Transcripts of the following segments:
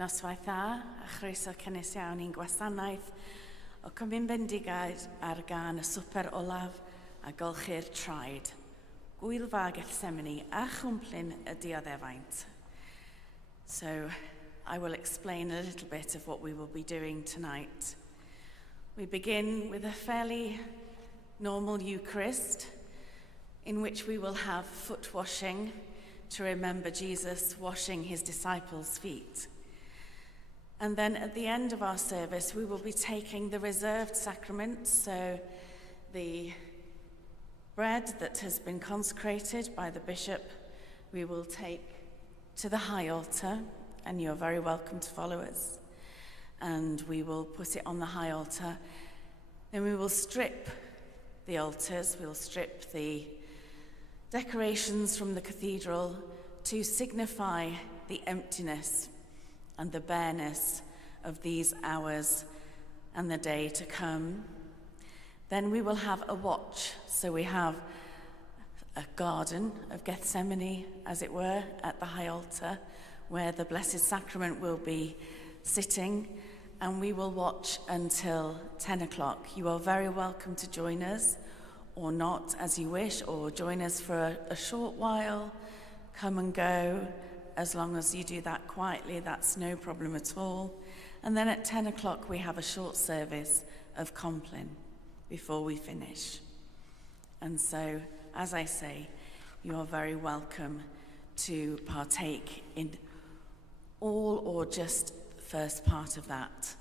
Noswaith dda a chroeso cynnes iawn i'n gwasanaeth o Cwmyn Bendigaid ar gan y swper olaf a golchi'r traed. Gwyl fag Gethsemane a chwmplyn y dioddefaint. So I will explain a little bit of what we will be doing tonight. We begin with a fairly normal Eucharist in which we will have foot washing to remember Jesus washing his disciples' feet. And then at the end of our service, we will be taking the reserved sacraments, so the bread that has been consecrated by the bishop, we will take to the high altar, and you're very welcome to follow us. And we will put it on the high altar. Then we will strip the altars, we'll strip the decorations from the cathedral to signify the emptiness and the bareness of these hours and the day to come. Then we will have a watch. So we have a garden of Gethsemane, as it were, at the high altar, where the Blessed Sacrament will be sitting, and we will watch until 10 o'clock. You are very welcome to join us, or not, as you wish, or join us for a short while, come and go. As long as you do that quietly, that's no problem at all. And then at 10 o'clock, we have a short service of Compline before we finish. And so, as I say, you are very welcome to partake in all or just the first part of that.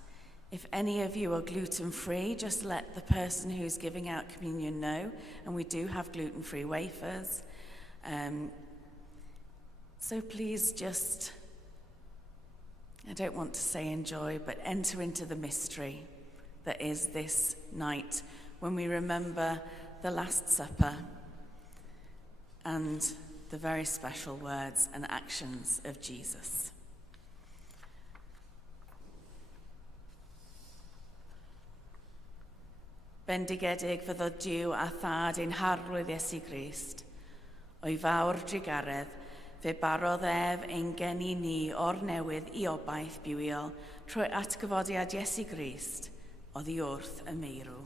If any of you are gluten-free, just let the person who's giving out communion know, and we do have gluten-free wafers. So please just, I don't want to say enjoy, but enter into the mystery that is this night when we remember the Last Supper and the very special words and actions of Jesus. Bendigedig fyddo Duw a thad ein harlwydd Iesu Grist, o'i fawr drigaredd, fe barodd ef ein geni ni o'r newydd i obaith bywiol trwy atgyfodiad Iesu Grist, oddi wrth y meirw.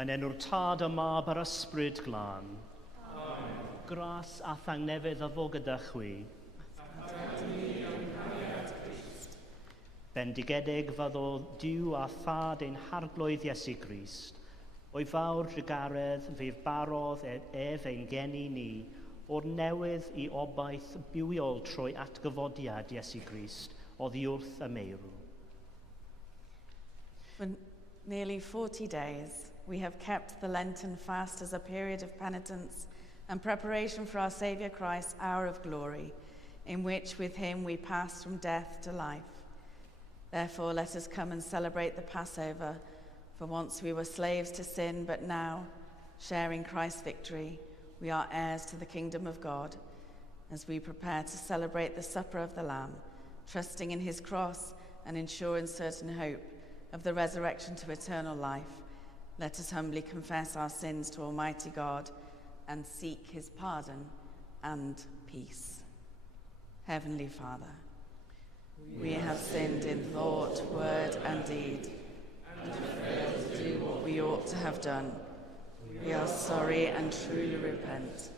Yn enw'r tad y mab a'r ysbryd glân. Amen. Gras a thangnefydd a fo gyda chwi. Bendigedig fyddo diw a thad ein harglwydd Iesu Grist, o'i fawr drigaredd fydd barodd ef ein geni ni, o'r newydd i obaith bywiol trwy atgyfodiad Iesu Grist, oddi wrth y meirw. For nearly 40 days, we have kept the Lenten fast as a period of penitence and preparation for our Saviour Christ's hour of glory, in which with him we pass from death to life. Therefore, let us come and celebrate the Passover, for once we were slaves to sin, but now, sharing Christ's victory, we are heirs to the kingdom of God. As we prepare to celebrate the supper of the Lamb, trusting in his cross and in sure and certain hope of the resurrection to eternal life, let us humbly confess our sins to Almighty God and seek his pardon and peace. Heavenly Father, we have sinned in thought, word, and deed, and have failed to do what we ought to have done. We are sorry and truly repent.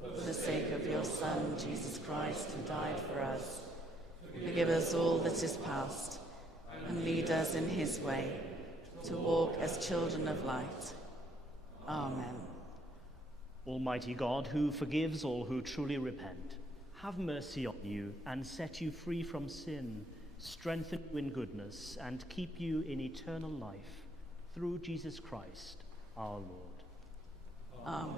For the sake of your Son, Jesus Christ, who died for us, forgive us all that is past, and lead us in his way, to walk as children of light. Amen. Almighty God, who forgives all who truly repent, have mercy on you and set you free from sin, strengthen you in goodness, and keep you in eternal life, through Jesus Christ, our Lord. Amen.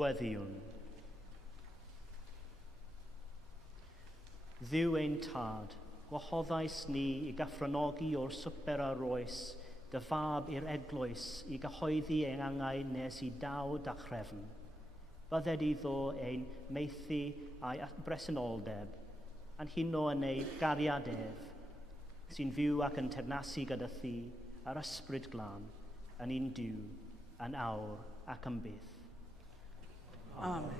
Gweddiwn. Dduw ein tad, gwahoddais ni i gaffranogi o'r swper ar oes, dy fab i'r eglwys i gyhoeddi ein angau nes i dawd a chrefn. Bydded iddo ein meithi a'i bresenoldeb, a'n huno yn ei gariad ef, sy'n fyw ac yn ternasu gyda thi ar ysbryd glân, yn un diw, yn awr ac yn byth. Amen.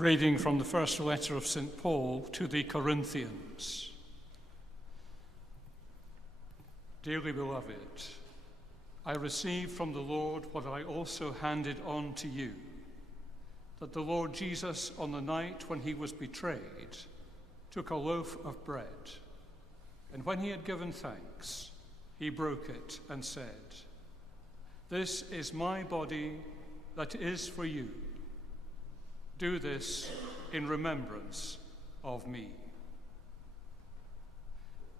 Reading from the first letter of St. Paul to the Corinthians. Dearly beloved, I received from the Lord what I also handed on to you, that the Lord Jesus, on the night when he was betrayed, took a loaf of bread, and when he had given thanks, he broke it and said, "This is my body that is for you. Do this in remembrance of me."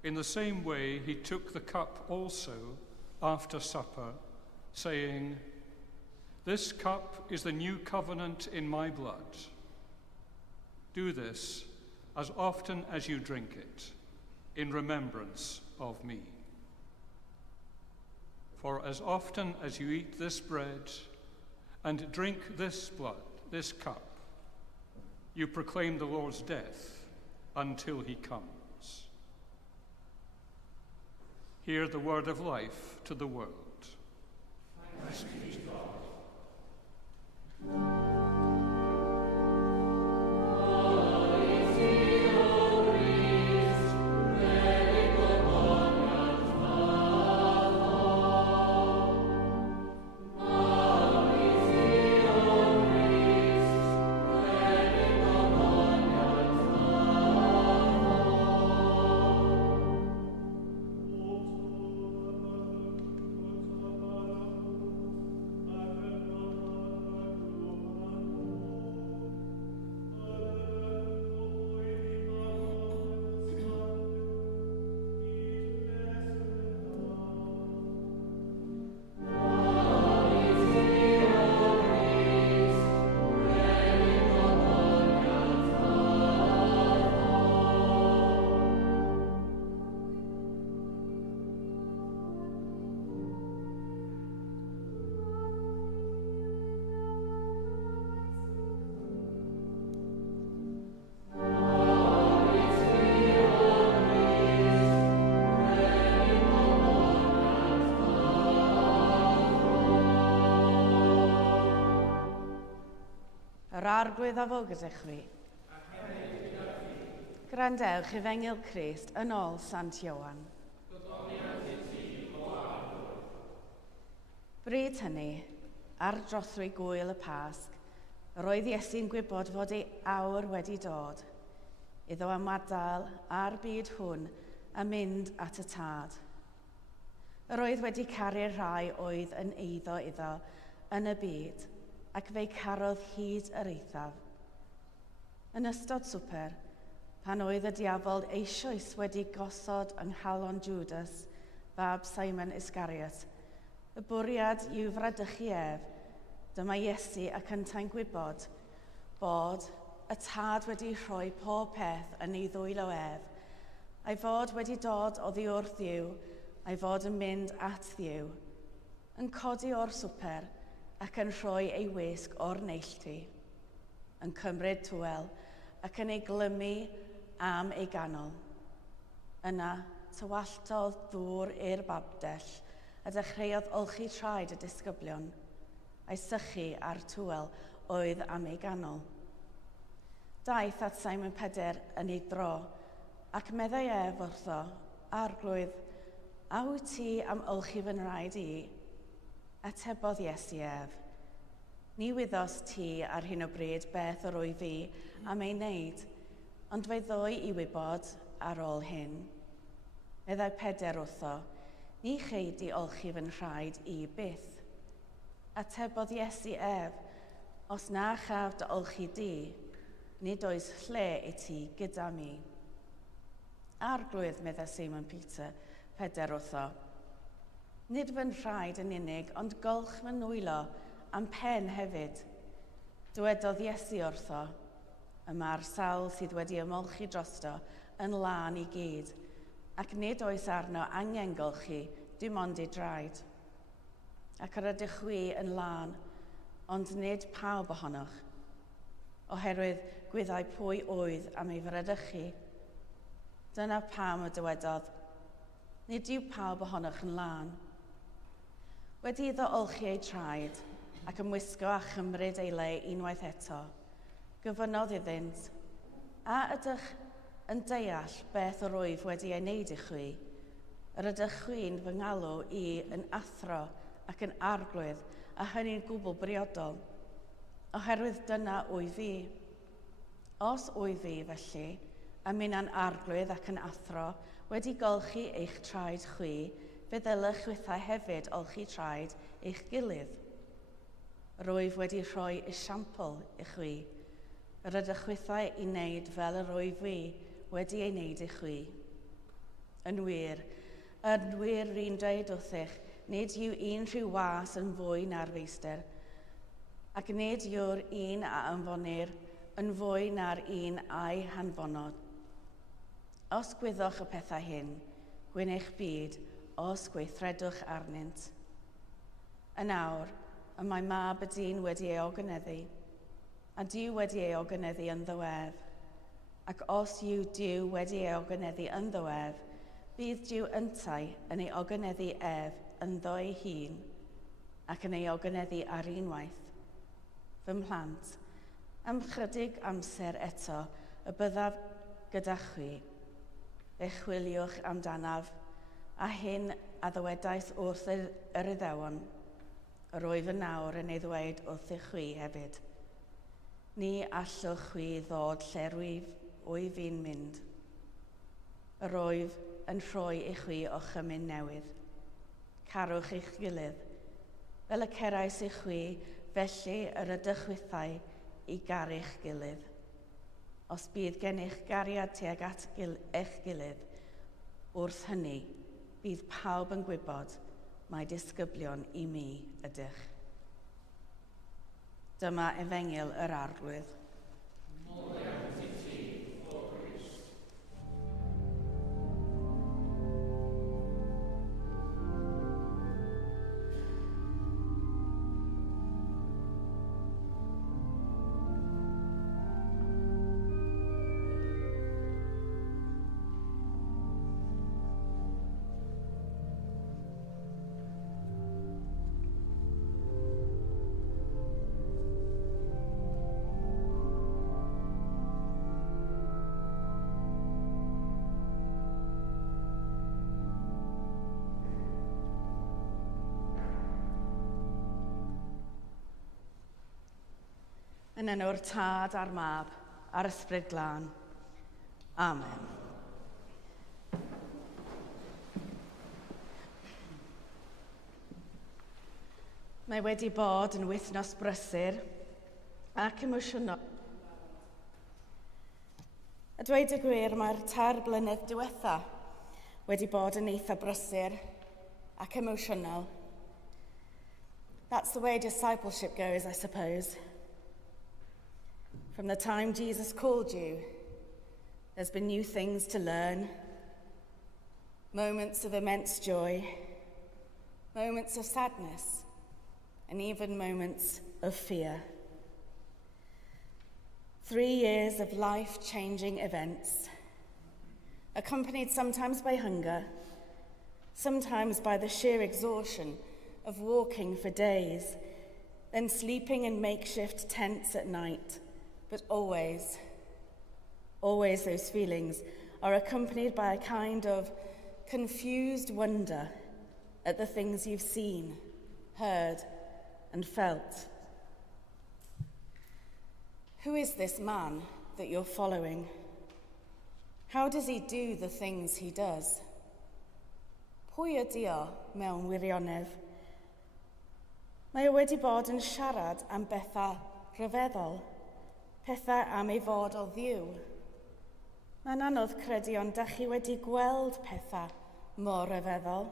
In the same way, he took the cup also after supper, saying, "This cup is the new covenant in my blood. Do this as often as you drink it, in remembrance of me. For as often as you eat this bread and drink this cup, you proclaim the Lord's death until he comes." Hear the word of life to the world. Thanks be to God. Yr arglwydd a fo gyda chwi. Grandewch Efengyl Crist yn ôl Sant Ioan. Bryd hynny, ar drothwy gwyl y Pasg, roedd Iesu'n gwybod fod ei awr wedi dod, iddo am adael a'r byd hwn a mynd at y tad. Yr oedd wedi caru'r rhai oedd yn eiddo iddo yn y byd, ac fe'i carodd hyd yr eithaf. Yn ystod swper, pan oedd y diafol eisoes wedi gosod yng nghalon Judas, fab Simon Iscariot, y bwriad i'w fradychu ef, dyma Iesu ac yntau'n gwybod bod y tad wedi rhoi pob peth yn ei ddwylo ef, a'i fod wedi dod oddi wrth Dduw, a'i fod yn mynd at Dduw, yn codi o'r swper ac yn rhoi ei wisg o'r neilltu, yn cymryd tŵel ac yn ei glymu am ei ganol. Yna, tywalltodd ddŵr i'r babdell a dechreuodd olchi traed y disgyblion, a'i sychu ar tŵel oedd am ei ganol. Daeth at Simon Peder yn ei dro, ac meddai ef wrtho, "Arglwydd, a wyt ti am olchi fy nraed i?" Atebodd Iesu ef, "Ni wyddos ti ar hyn o bryd beth yr wyf fi am ei wneud, ond fe ddoi i wybod ar ôl hyn." Meddai Peder wrtho, "Ni cheid i olchi fy nraed i byth." Atebodd Iesu ef, "Os na chaf dy olchi di, nid oes lle i ti gyda mi." "Arglwydd," meddai Simon Peder wrtho, "nid fy nraed yn unig, ond gylch fy nwylo am pen hefyd." Dywedodd Iesu wrtho, "Yma'r sawl sydd wedi ymolchi drosto yn lân i gyd, ac nid oes arno angen golchi, dim ond ei draed. Ac yr ydych chwi yn lân, ond nid pawb ohonoch, oherwydd gwyddai pwy oedd am ei fradychu. Dyna pam y dywedodd, nid yw pawb ohonoch yn lân. Wedi iddo olchi ei traed ac ymwisgo a chymryd ei le unwaith eto, Gofynnodd iddynt, a ydych yn deall beth yr wyf wedi ei wneud i chwi? Yr ydych chwi'n fy ngalw i yn athro ac yn arglwydd, a hynny'n gwbl briodol, oherwydd dyna wyf fi. Os wyf fi felly, a minnau'n arglwydd ac yn athro, wedi golchi eich traed chwi, fe ddylech chwithau hefyd olchi traed eich gilydd. Rwyf wedi rhoi esiampl i chwi. Yr ydych chwithau i wneud fel yr wyf fi wedi ei wneud i chwi. Yn wir rwy'n dweud wrthych, nid yw un rhyw was yn fwy na'r feistr, ac nid yw'r un a anfonir yn fwy na'r un a'i hanfonod. Os gwyddwch y pethau hyn, gwyn eich byd os gweithredwch arnynt. Yn awr, y mae mab y dyn wedi ei ogynnyddu, a Duw wedi ei ogynnyddu yn ddiwedd. Ac os yw Duw wedi ei ogynnyddu yn ddiwedd, bydd Duw yntau yn ei ogynnyddu ef ynddo ei hun, ac yn ei ogynnyddu ar unwaith. Fy mhlant, am chydig amser eto y byddaf gyda chwi. Fe chwiliwch amdanaf, a hyn a ddywedais wrth yr Iddewon, yr wyf yn nawr yn ei ddweud wrth i chwi hefyd. Ni allwch chwi ddod lle wyf fi'n mynd. Yr wyf yn rhoi i chwi o chymyn newydd. Carwch eich gilydd, fel y cerais i chwi, felly yr ydych chwithau i garu'ch gilydd. Os bydd gennych gariad tuag at eich gilydd, wrth hynny, bydd pawb yn gwybod mae disgyblion i mi ydych. Dyma efengyl yr arglwydd. Yn enw'r Tad a'r Mab a'r Ysbryd Glân. Amen. Mae wedi bod yn wythnos brysur ac emosiynol. A dweud y gwir, mae'r 3 blynedd diwetha wedi bod yn eitha brysur ac emosiynol. That's the way discipleship goes, I suppose. From the time Jesus called you, there's been new things to learn, moments of immense joy, moments of sadness, and even moments of fear. 3 years of life-changing events, accompanied sometimes by hunger, sometimes by the sheer exhaustion of walking for days, then sleeping in makeshift tents at night. But always those feelings are accompanied by a kind of confused wonder at the things you've seen, heard, and felt. Who is this man that you're following? How does he do the things he does? Pwy ydi o mewn wirionedd? Mae o wedi bod yn siarad am bethau rhyfeddol, pethau am ei fod o ddiw. Mae'n anodd credu, ond dach chi wedi gweld pethau mor rhyfeddol.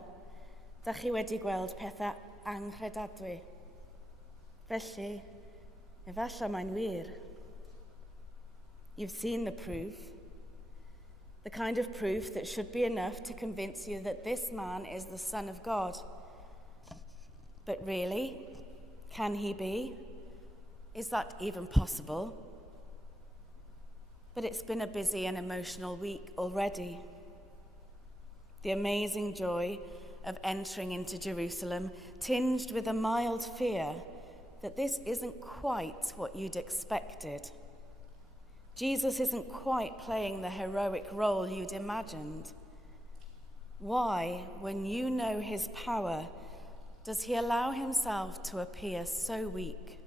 Dach chi wedi gweld pethau anghredadwy. Felly, efallai mae'n wir. You've seen the proof, the kind of proof that should be enough to convince you that this man is the Son of God. But really, can he be? Is that even possible? But it's been a busy and emotional week already. The amazing joy of entering into Jerusalem, tinged with a mild fear that this isn't quite what you'd expected. Jesus isn't quite playing the heroic role you'd imagined. Why, when you know his power, does he allow himself to appear so weak?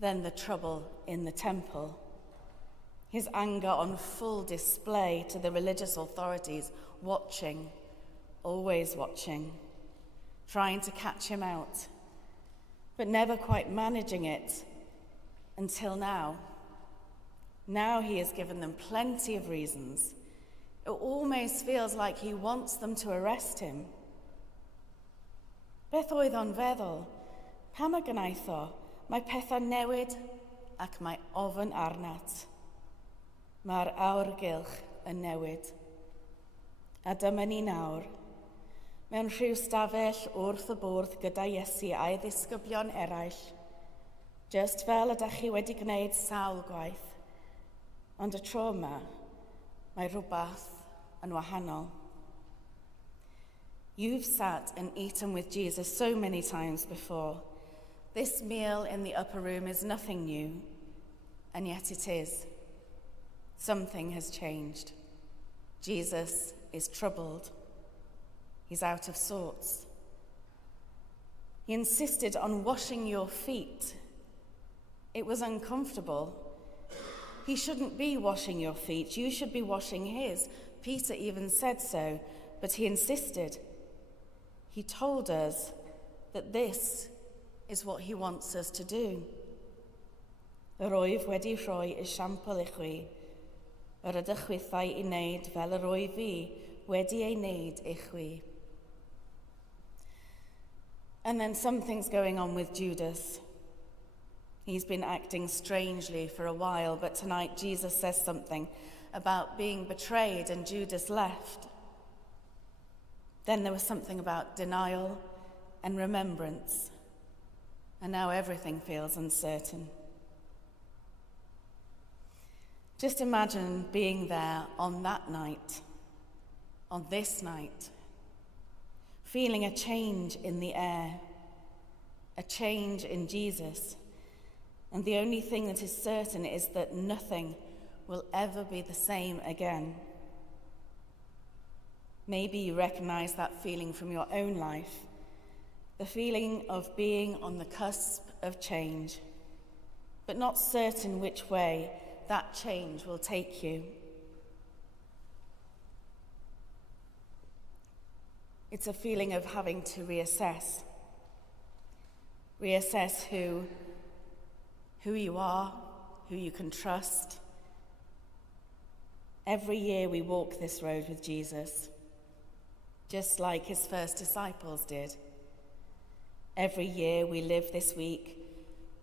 Then the trouble in the temple. His anger on full display to the religious authorities, watching, always watching, trying to catch him out, but never quite managing it until now. Now he has given them plenty of reasons. It almost feels like he wants them to arrest him. Beth oedd o'n feddwl, pam y gnaeth o, mae pethau newid ac mae ofyn arnat. Mae'r awrgylch yn newid. A dyma ni nawr, mewn rhyw stafell wrth y bwrdd gyda Iesu a'i ddisgyblion eraill, just fel ydych chi wedi gwneud sawl gwaith, ond y tro yma, mae rhywbeth yn wahanol. You've sat and eaten with Jesus so many times before. This meal in the upper room is nothing new, and yet it is. Something has changed. Jesus is troubled. He's out of sorts. He insisted on washing your feet. It was uncomfortable. He shouldn't be washing your feet. You should be washing his. Peter even said so, but he insisted. He told us that this is what he wants us to do. Yr wyf wedi rhoi esiampl I chwi, yr ydych chwithau I wneud fel yr wyf fi wedi ei wneud I chwi. And then something's going on with Judas. He's been acting strangely for a while, but tonight Jesus says something about being betrayed and Judas left. Then there was something about denial and remembrance, and now everything feels uncertain. Just imagine being there on that night, on this night, feeling a change in the air, a change in Jesus. And the only thing that is certain is that nothing will ever be the same again. Maybe you recognize that feeling from your own life, the feeling of being on the cusp of change, but not certain which way that change will take you. It's a feeling of having to reassess who you are, who you can trust. Every year we walk this road with Jesus, just like his first disciples did. Every year we live this week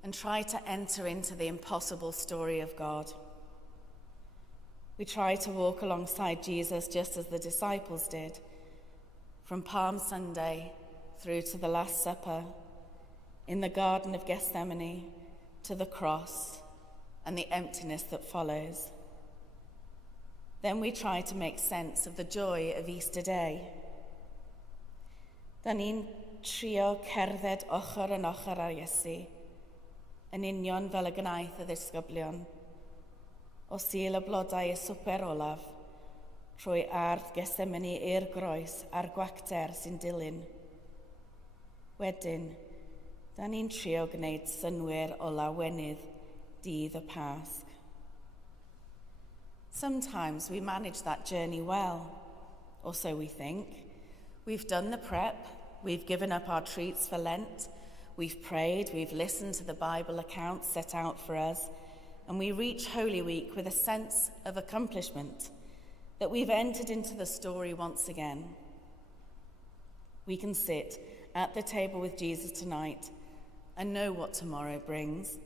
and try to enter into the impossible story of God. We try to walk alongside Jesus just as the disciples did, from Palm Sunday through to the Last Supper, in the Garden of Gethsemane, to the cross and the emptiness that follows. Then we try to make sense of the joy of Easter Day. Da ni'n trio cerdded ochr yn ochr ar Iesu, yn union fel y gnaeth y ddisgyblion, o sil y blodau y swper olaf, trwy ardd Gethsemane i'r groes a'r gwacter sy'n dilyn. Wedyn, da ni'n trio gwneud synwyr o lawenydd dydd y Pasg. Sometimes we manage that journey well, or so we think. We've done the prep, we've given up our treats for Lent, we've prayed, we've listened to the Bible accounts set out for us, and we reach Holy Week with a sense of accomplishment, that we've entered into the story once again. We can sit at the table with Jesus tonight and know what tomorrow brings,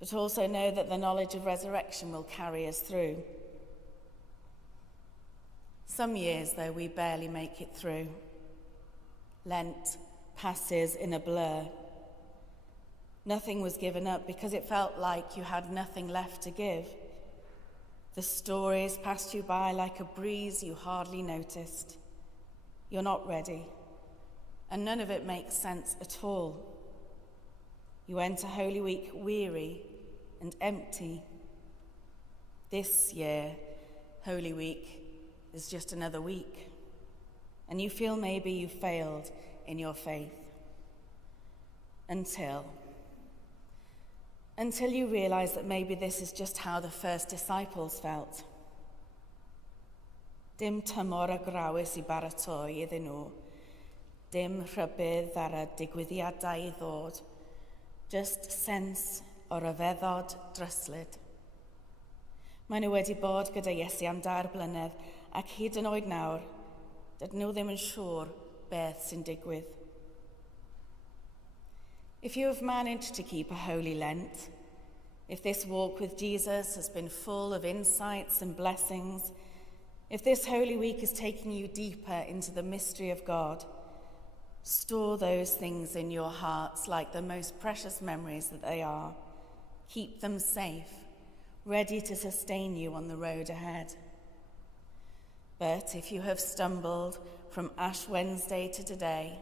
but also know that the knowledge of resurrection will carry us through. Some years, though, we barely make it through. Lent passes in a blur. Nothing was given up because it felt like you had nothing left to give. The stories passed you by like a breeze you hardly noticed. You're not ready, and none of it makes sense at all. You enter Holy Week weary and empty This year, Holy Week is just another week, and you feel maybe you failed in your faith until you realize that maybe this is just how the first disciples felt. Dim tymor agrawus I baratoi iddyn nhw, dim rhybydd ar y digwyddiadau I ddod, just sens o ryfeddod dryslyd. Maen nhw wedi bod gyda Iesu am 2 blynedd ac hyd yn oed nawr, dydyn nhw ddim yn siŵr beth sy'n digwydd. If you have managed to keep a holy Lent, if this walk with Jesus has been full of insights and blessings, if this Holy Week is taking you deeper into the mystery of God, store those things in your hearts like the most precious memories that they are. Keep them safe, ready to sustain you on the road ahead. But if you have stumbled from Ash Wednesday to today,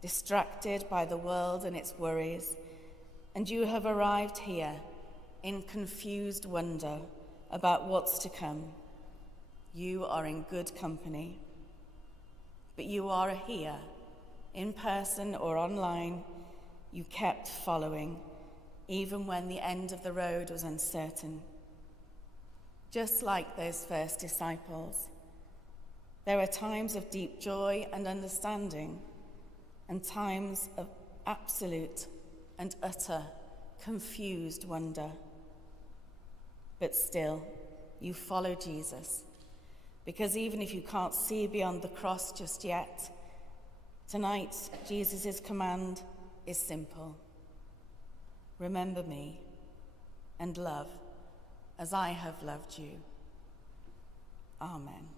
distracted by the world and its worries, and you have arrived here in confused wonder about what's to come, you are in good company. But you are here, in person or online, you kept following, even when the end of the road was uncertain. Just like those first disciples, there are times of deep joy and understanding, and times of absolute and utter confused wonder. But still, you follow Jesus, because even if you can't see beyond the cross just yet, tonight Jesus' command is simple. Remember me and love as I have loved you. Amen.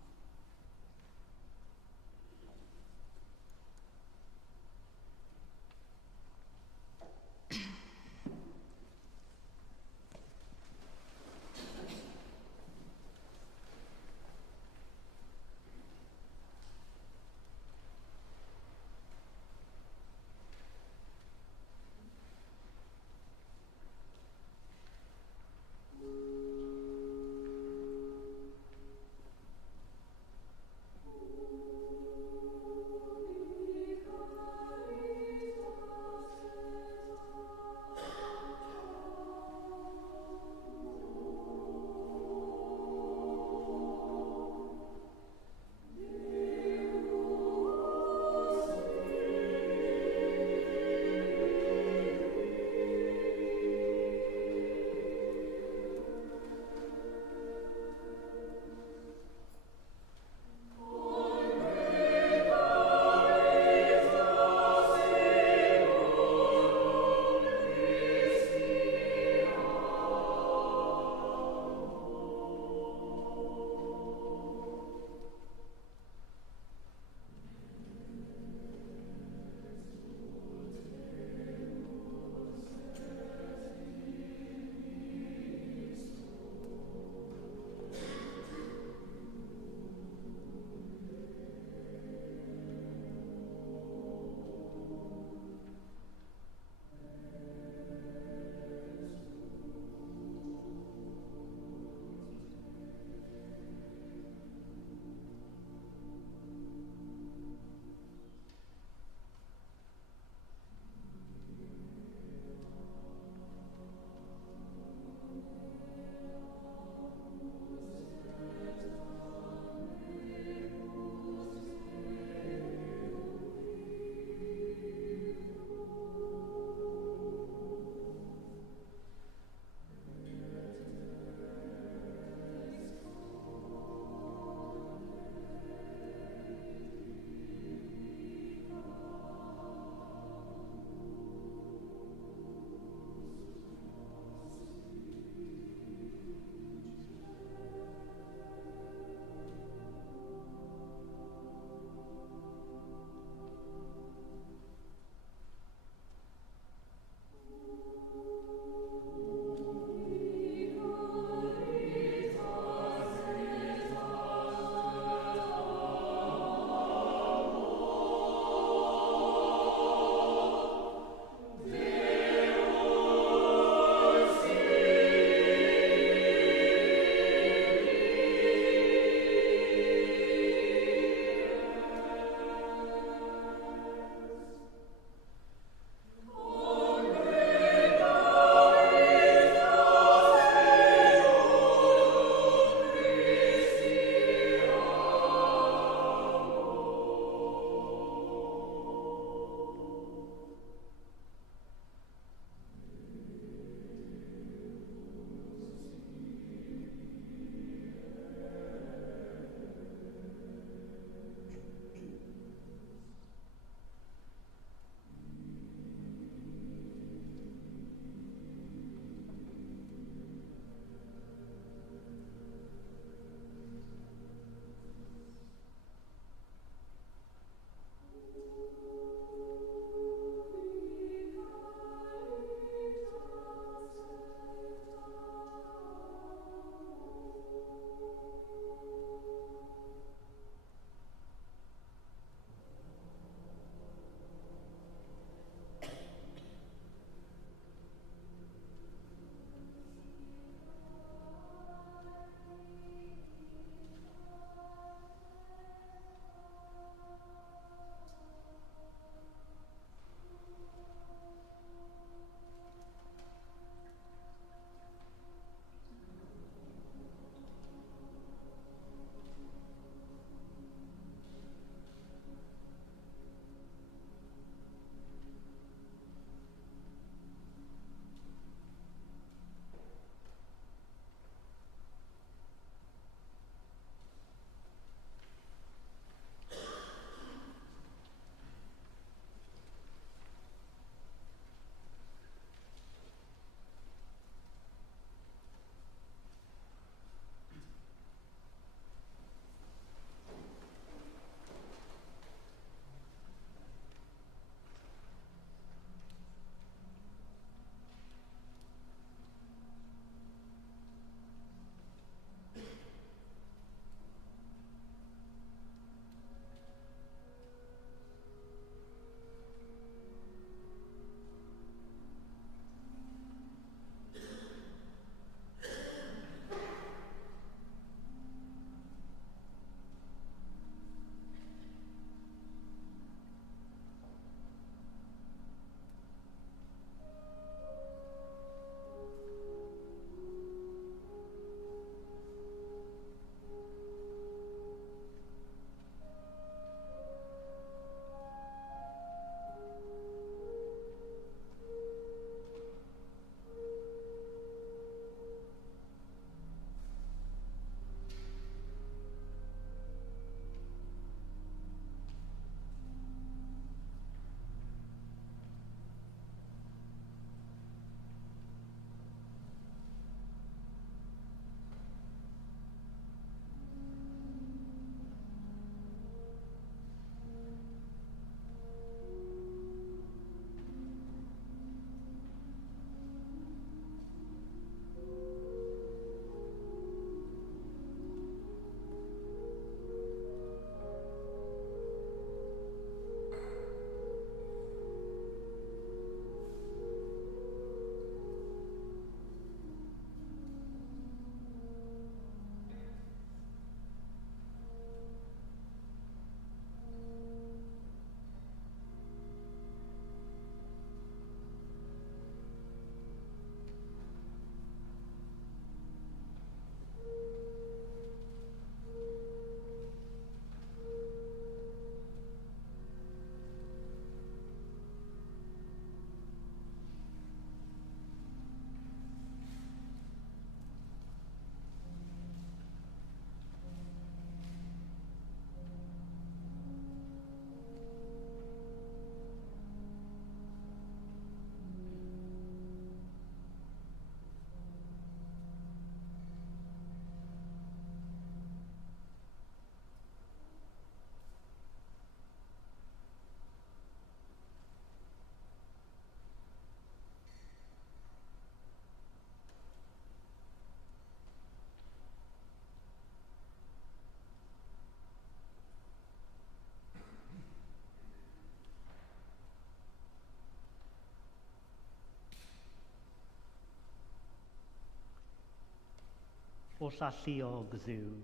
o llalluog ddiw.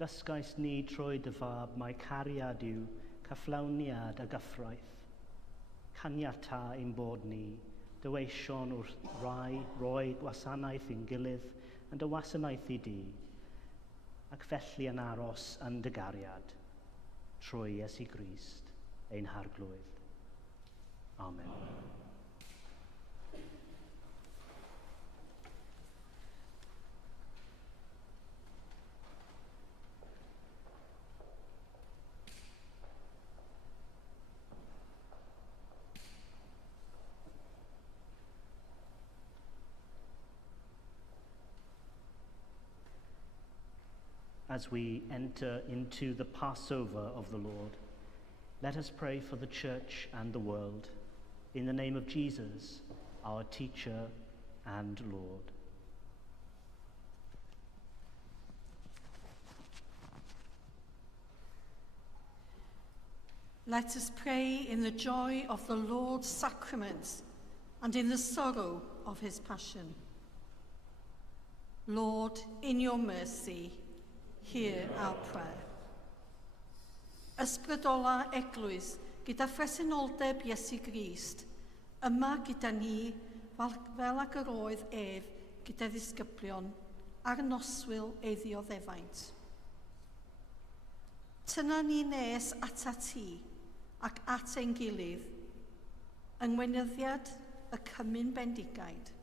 Dysgais ni trwy dy fab mae cariad yw, cyflawniad a gyffraith. Caniata ein bod ni, dyweision wrth roi gwasanaeth i'n gilydd yn dy wasanaeth i di, ac felly yn aros yn dy gariad, trwy Iesu Grist, ein harglwydd. Amen. As we enter into the Passover of the Lord, let us pray for the Church and the world, in the name of Jesus, our teacher and Lord. Let us pray in the joy of the Lord's sacraments and in the sorrow of his passion. Lord, in your mercy, hear our prayer. Ysbrydola eglwys gyda phresenoldeb Iesu Grist, yma gyda ni fel ag yr oedd ef gyda ddisgyblion ar noswyl ei ddioddefaint. Tyna ni nes ata ti ac at ein gilydd yng ngwenyddiad y cymyn bendigaid.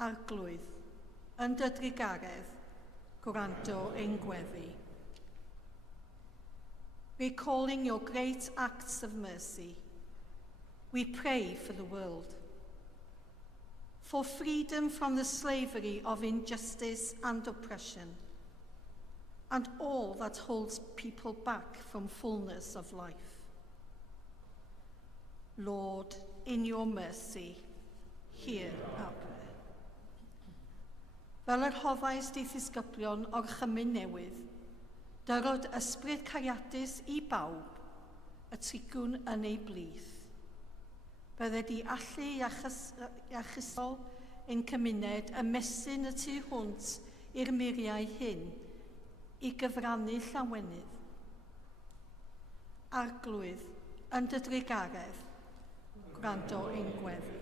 Arglwydd, yn dy drigaredd, gwrando ein gweddi. Recalling your great acts of mercy, we pray for the world, for freedom from the slavery of injustice and oppression, and all that holds people back from fullness of life. Lord, in your mercy, hear our prayer. Fel yr hoddais di ddisgyblion o'r chymyn newydd, dyrod ysbryd cariadus i bawb, y trigwn yn ei blith. Bydde di allu iachusol ein cymuned ymestyn y tu hwnt i'r muriau hyn i gyfrannu llawenydd. Arglwydd, yn dy drigaredd, gwrando ein gweddi.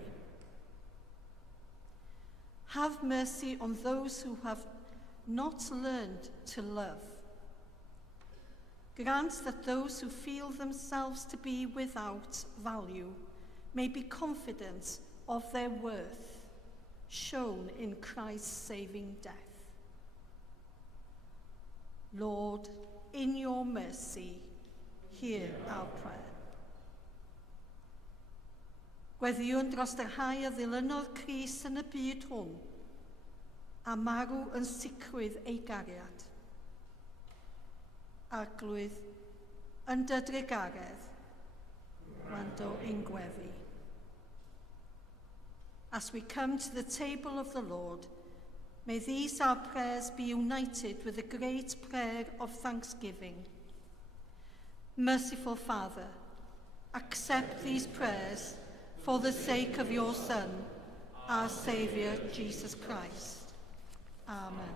Have mercy on those who have not learned to love. Grant that those who feel themselves to be without value may be confident of their worth, shown in Christ's saving death. Lord, in your mercy, hear our prayer. Gweddiwn dros yr rhai a ddilynodd Cris yn y byd hwn, a marw yn sicrwydd ei gariad. Arglwydd, yn dy drigaredd, gwrando ein gweddi. As we come to the table of the Lord, may these our prayers be united with the great prayer of thanksgiving. Merciful Father, accept these prayers for the sake of your Son, our Saviour, Jesus Christ. Amen.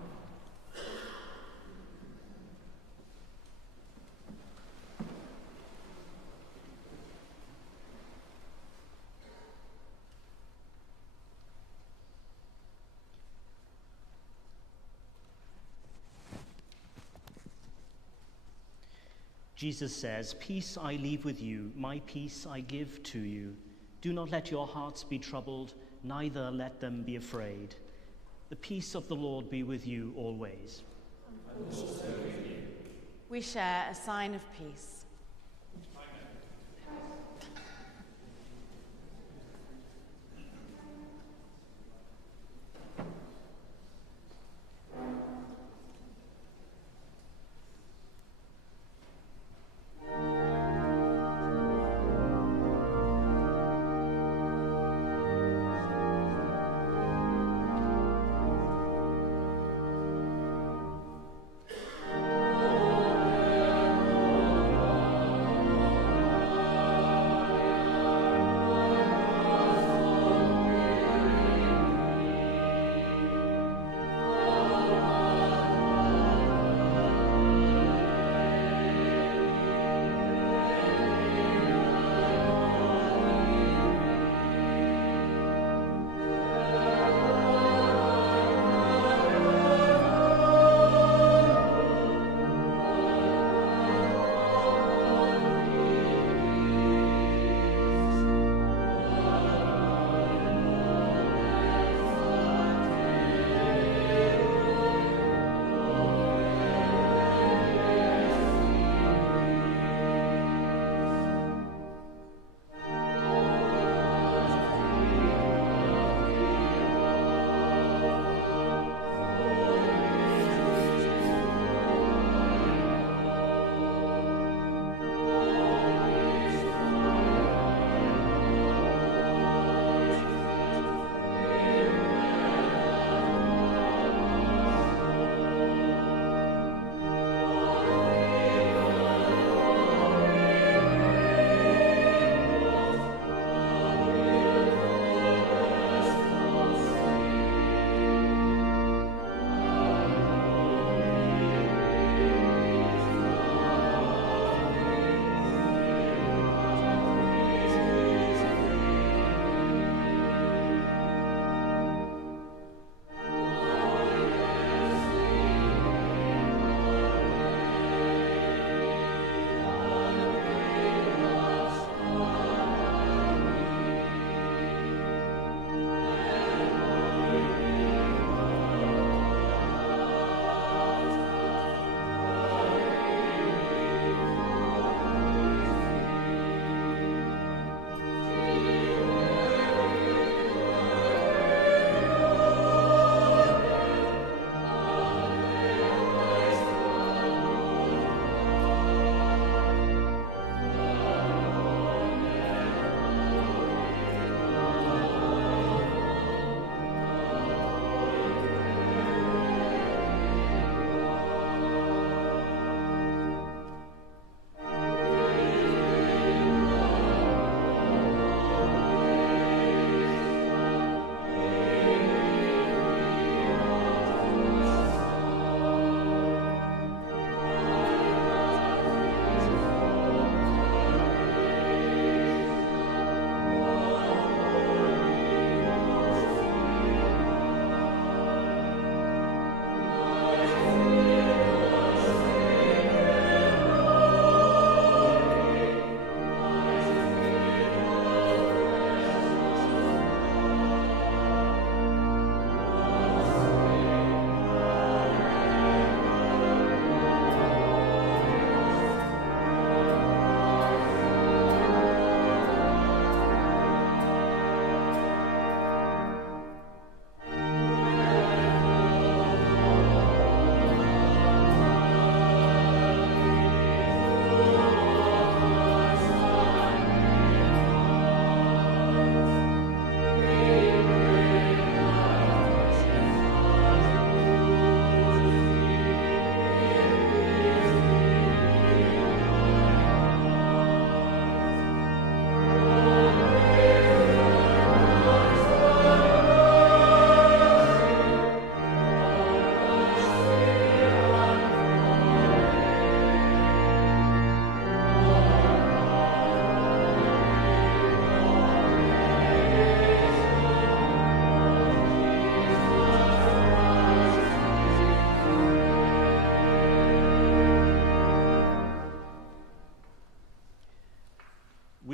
Jesus says, "Peace I leave with you, my peace I give to you. Do not let your hearts be troubled, neither let them be afraid. The peace of the Lord be with you always." We share a sign of peace.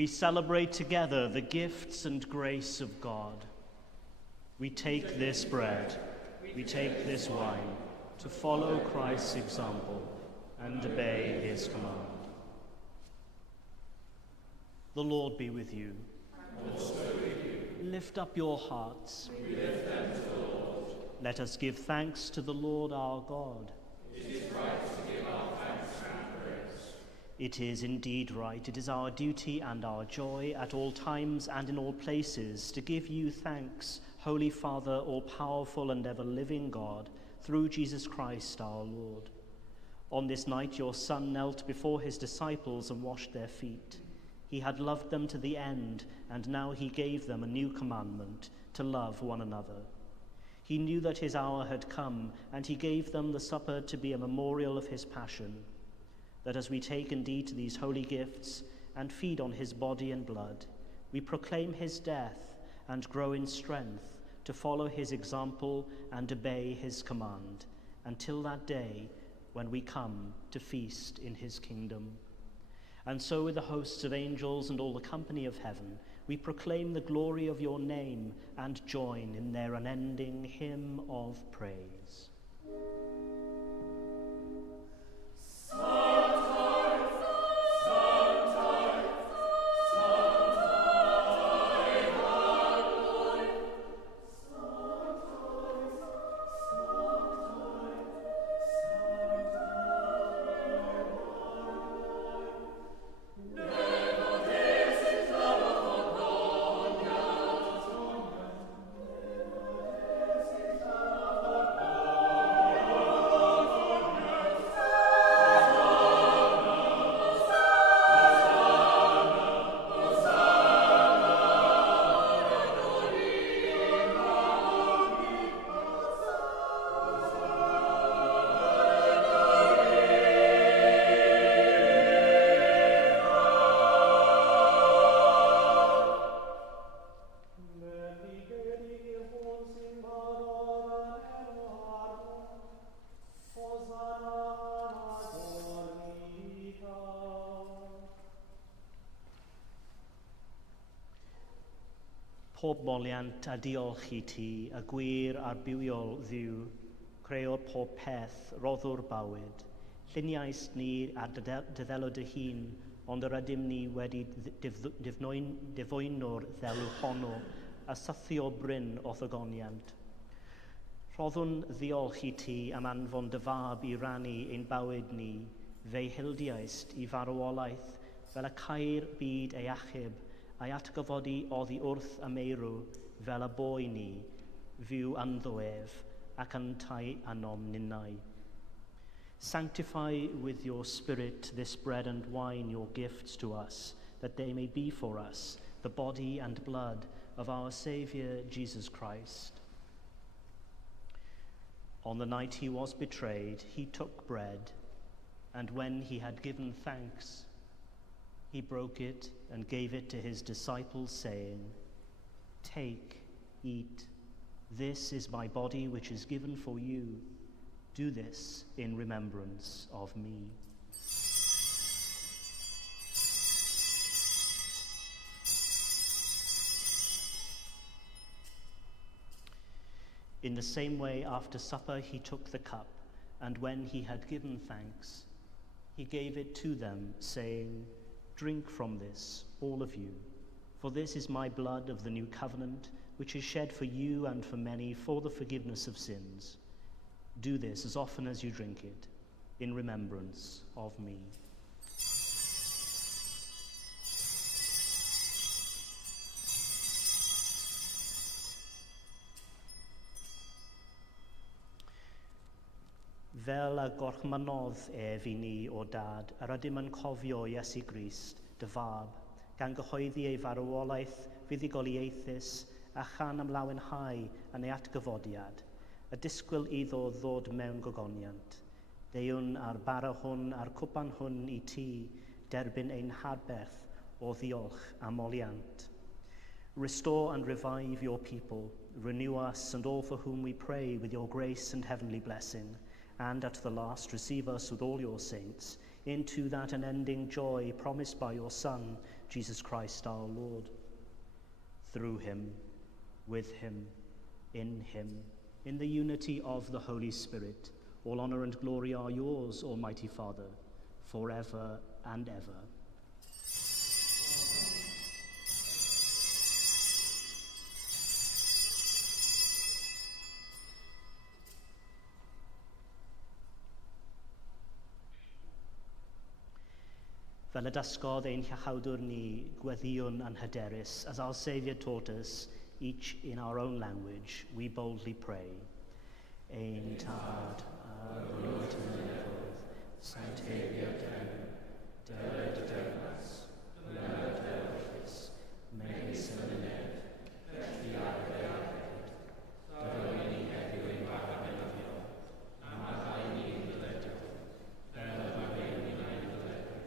we celebrate together the gifts and grace of God. We take this bread, we take this wine, to follow Christ's example and obey his command. The Lord be with you. And also with you. Lift up your hearts. We lift them to the Lord. Let us give thanks to the Lord our God. It is right to give our thanks and praise. It is indeed right. It is our duty and our joy at all times and in all places to give you thanks, Holy Father, all-powerful and ever-living God, through Jesus Christ our Lord. On this night your Son knelt before his disciples and washed their feet. He had loved them to the end, and now he gave them a new commandment, to love one another. He knew that his hour had come, and he gave them the supper to be a memorial of his passion, that as we take and eat these holy gifts and feed on his body and blood, we proclaim his death and grow in strength to follow his example and obey his command, until that day when we come to feast in his kingdom. And so with the hosts of angels and all the company of heaven, we proclaim the glory of your name and join in their unending hymn of praise. Pob moliant a diolch i ti, a gwir a'r bywiol ddiw, creo'r pob peth, roddwr bywyd. Lluniais ni ar dyddelw dy hun, ond yr ydym ni wedi defoeno'r ddelw honno, a sythio bryn o ddogoniant. Rhoddwn ddiolch i ti am anfon dy fab i rannu ein bywyd ni, fe'i hildiaist i farwolaeth, fel y cair byd ei achub, a'i atgyfodi oddi wrth y meirw fel y boi ni, fyw ynddoef ac yntau anom ninnau. Sanctify with your Spirit this bread and wine, your gifts to us, that they may be for us the body and blood of our Saviour Jesus Christ. On the night he was betrayed, he took bread, and when he had given thanks, he broke it and gave it to his disciples, saying, "Take, eat. This is my body which is given for you. Do this in remembrance of me." In the same way, after supper, he took the cup, and when he had given thanks, he gave it to them, saying, "Drink from this, all of you, for this is my blood of the new covenant, which is shed for you and for many for the forgiveness of sins. Do this as often as you drink it, in remembrance of me." Fel y gorchmynodd ef i ni o dad, yr ydym yn cofio Iesu Grist, dy fab, gan gyhoeddi ei farwolaeth fuddugoliaethus a chan ymlawenhau yn ei atgyfodiad, y disgwyl iddo ddod mewn gogoniant. Deiwn ar bara hwn a'r cwpan hwn i ti, derbyn ein harbeth o ddiolch a moliant. Restore and revive your people, renew us and all for whom we pray with your grace and heavenly blessing, and at the last receive us with all your saints into that unending joy promised by your Son, Jesus Christ our Lord. Through him, with him, in the unity of the Holy Spirit, all honor and glory are yours, Almighty Father, forever and ever. Fel y dysgodd ein llachawdwr ni, gweddiwn anhyderus, as our Saviour taught us, each in our own language, we boldly pray. Ein tad, ar yw'r tynydd, saint Heibio Dew, dyled dyrnas, dyled dyrchus, megis ymynedd, felly ar ddearfed, dylwn ni heddiw ein barod nefio, a maddau ni'n dyledu, fel mae fe'n ni'n dyledu.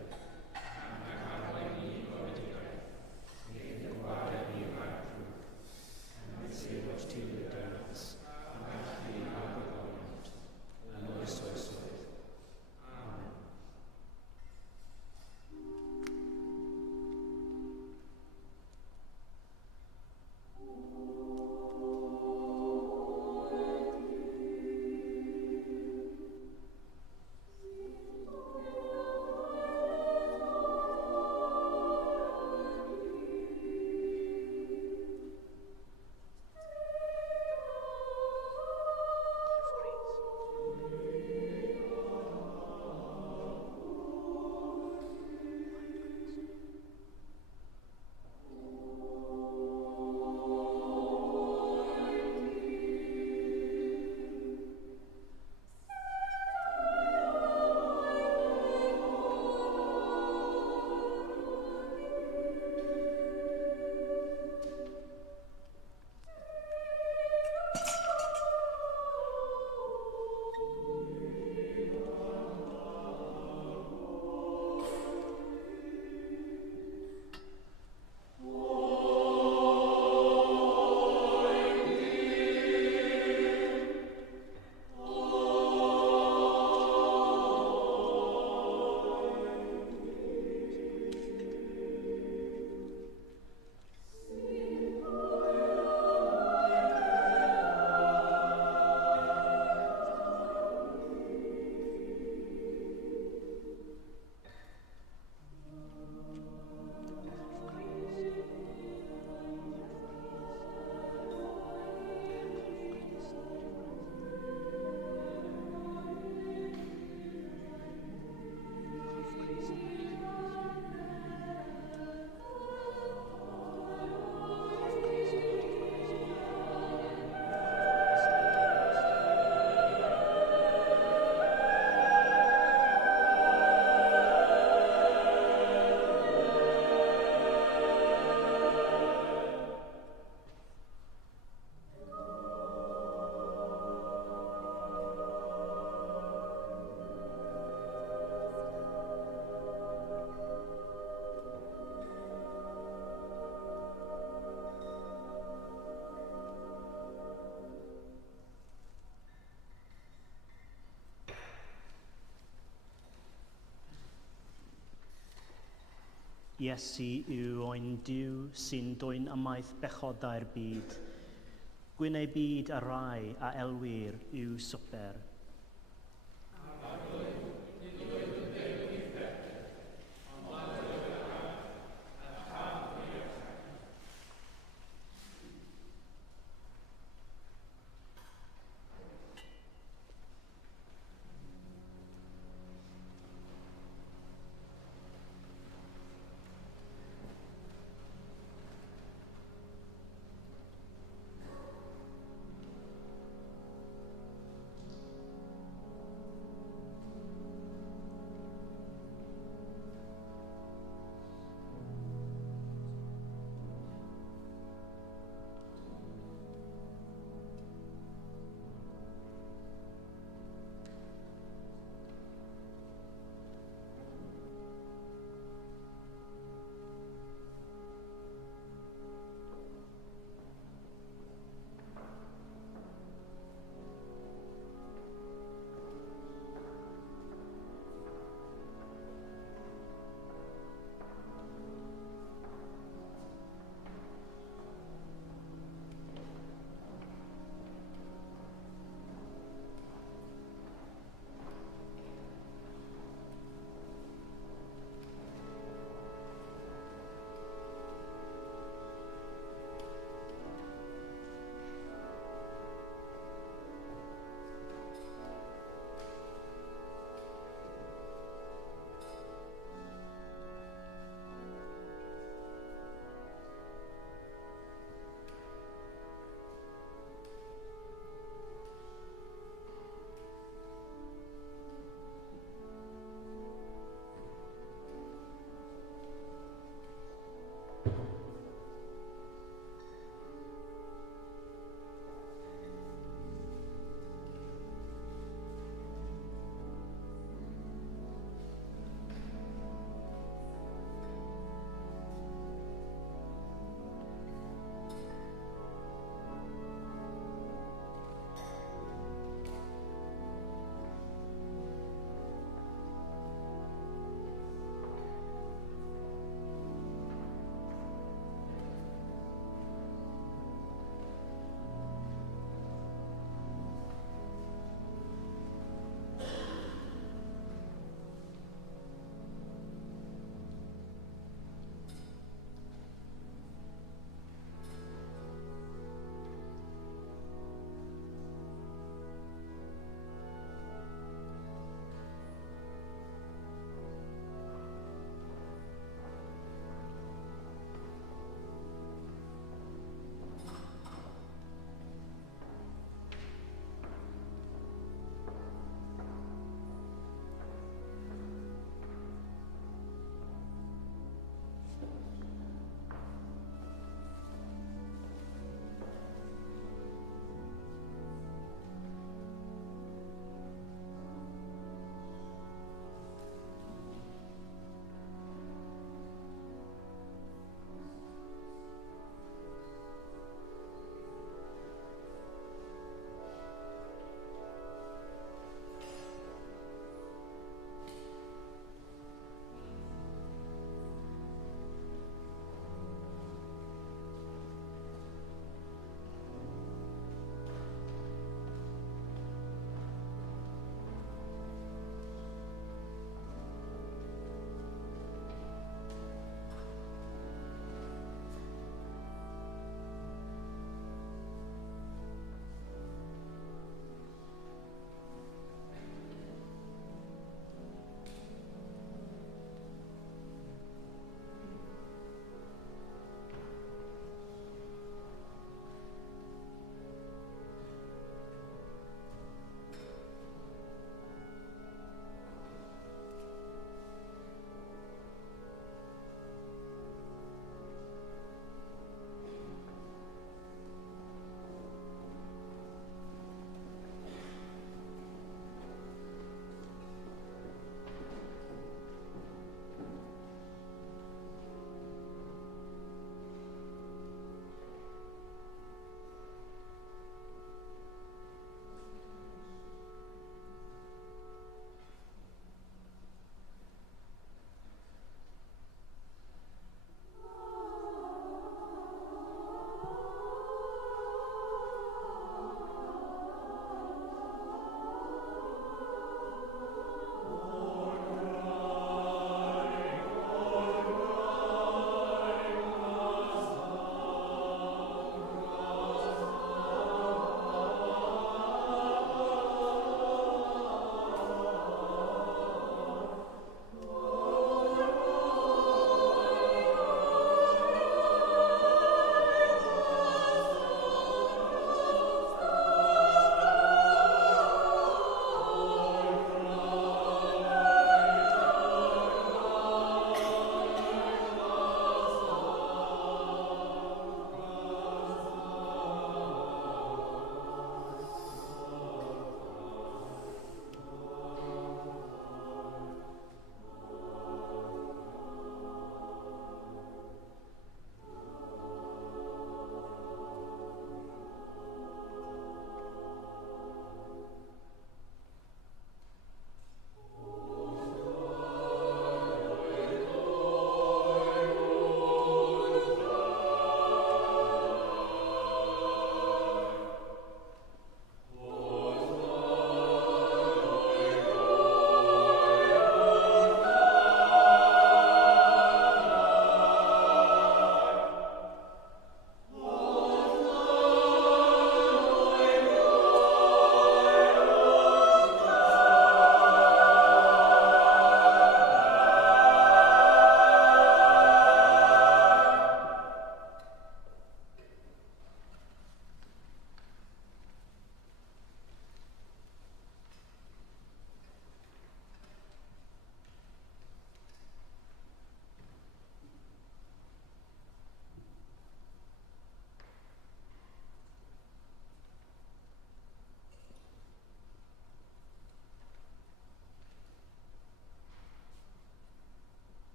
Iesu yw oen Duw sy'n dwyn ymaith bechodau'r byd. Gwyn ei byd a rai a elwir yw swper.